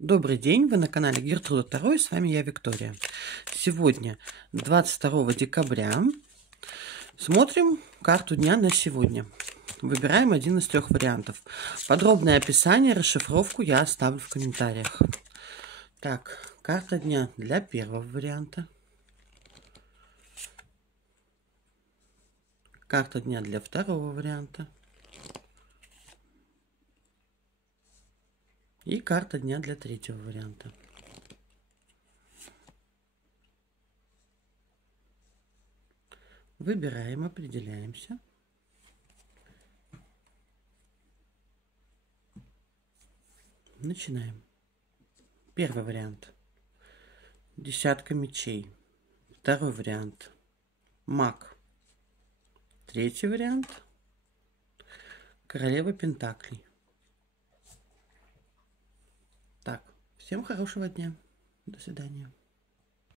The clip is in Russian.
Добрый день, вы на канале Гертруда Таро, и с вами я, Виктория. Сегодня, 22 декабря, смотрим карту дня на сегодня. Выбираем один из трех вариантов. Подробное описание, расшифровку я оставлю в комментариях. Так, карта дня для первого варианта. Карта дня для второго варианта. И карта дня для третьего варианта. Выбираем, определяемся. Начинаем. Первый вариант. Десятка мечей. Второй вариант. Маг. Третий вариант. Королева Пентаклей. Так, всем хорошего дня. До свидания.